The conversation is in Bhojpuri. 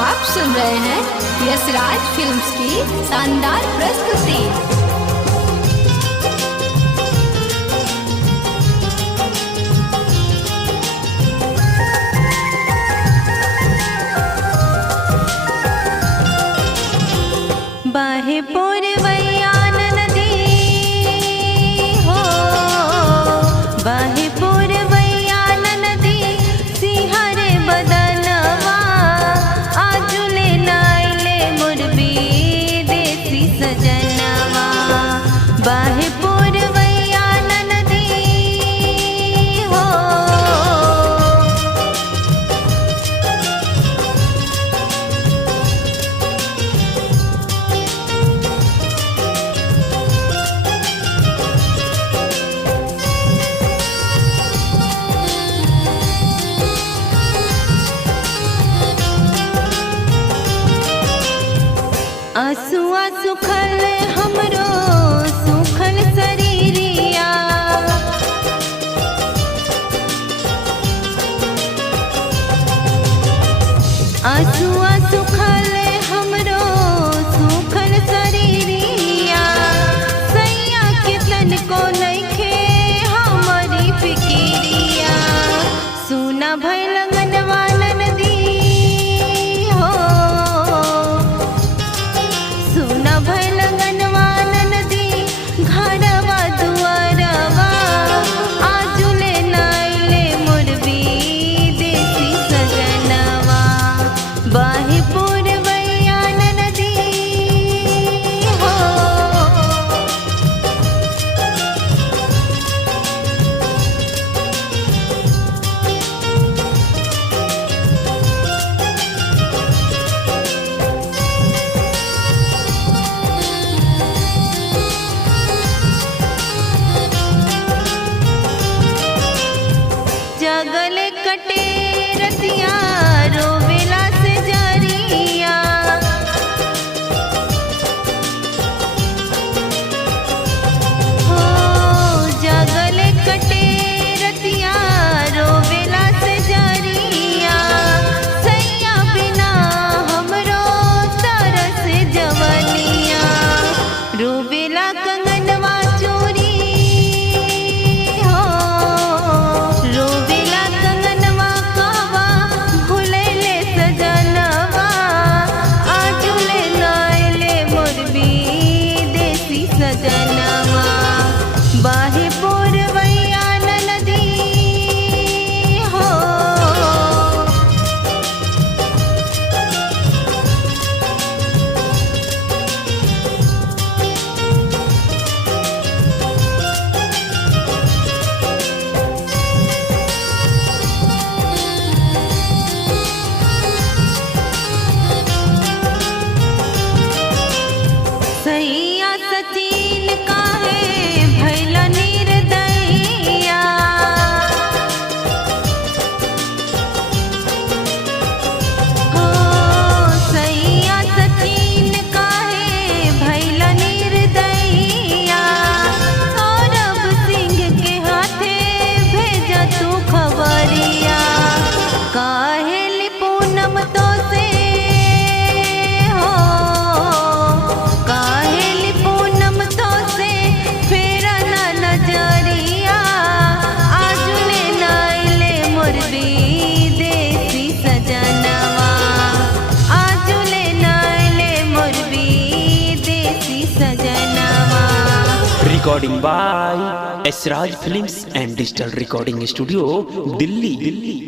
आप सुन रहे हैं यशराज फिल्म्स की शानदार प्रस्तुति। बाहे पूर्वैया नदी हो, बाहे पूर्वैया नदी सिंहरे बदनवा आजुले नाइले मुरबी देसी सजनवा। बाहे पूर्वैया नदी हो, आंसुआ सुखल हमरो सुखल शरीरिया, आंसुआ सुखल हमरो सुखल शरीरिया। सैया के तनको नइखे हमारी फिकिरिया, सुना भइल लगनवा नदी हो, सुना भइल लगनवा नदी घरवा दुआरवा आजुले नाइले मुरबी देसी सजनवा। बाहे पूर्वैया नदी हो, जगले कटे रतिया रोवेला से जरिया, हो जगले कटे रतिया रोवेला से जरिया। सैया बिना हमरो तरस जवनिया, रोवेला कंगनवा चोरी हो, रोवेला कंगनवा कहवा भुलैले सजनवा आजुले नाइले मुरबी देसी सजनवा। बाहे पूर्वैया नदी हो, सैया सचिन काहे भइल निर्दयिया, हो सैया सचिन काहे भइल निर्दयिया। सौरभ सिंह के हाथे भेजा तू खबरिया, काहे पूनम तो से हो, काहे पूनम तो से फेरा ना नजरिया आजुले नाइले मुरबी देसी सजनवा। आजुले नाइले मुरबी देसी सजनवा। Recording by Yashraj films and digital recording studio, Delhi.